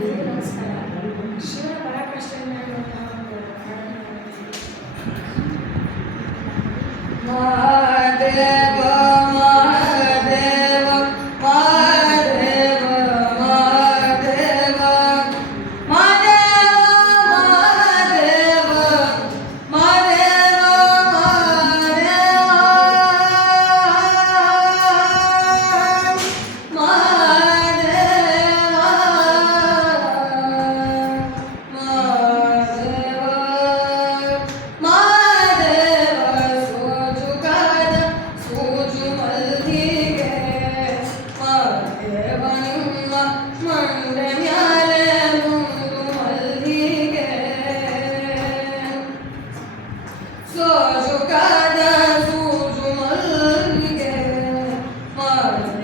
ದೇವರಿಗೋಸ್ಕರ ಶಿವನ ಪರಾಕಾಷ್ಠೆಯನ್ನು ಮಾಡುವಂತಹ ಒಂದು ಹಾಡನ್ನು ನೋಡ್ತೀವಿ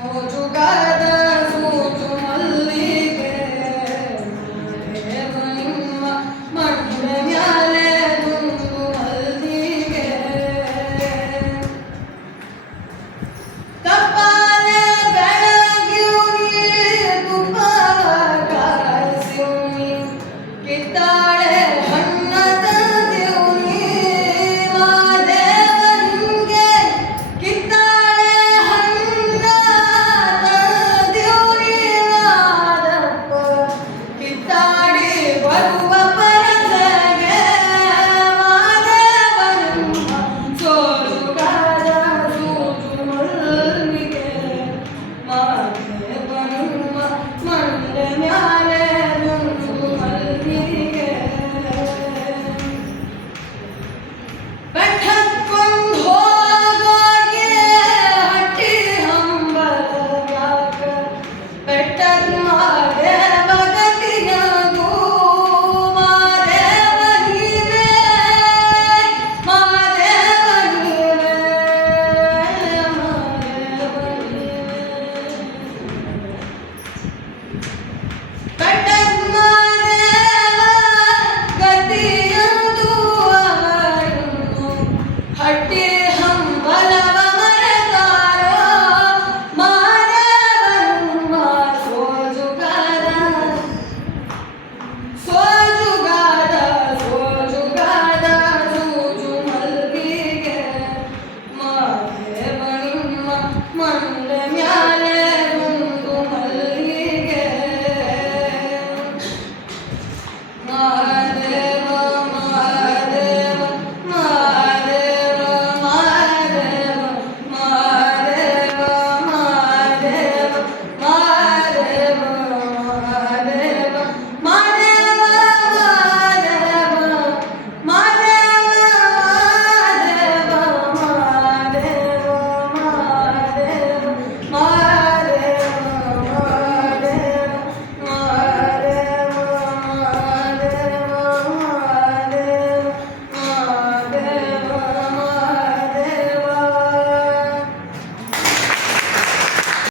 amor,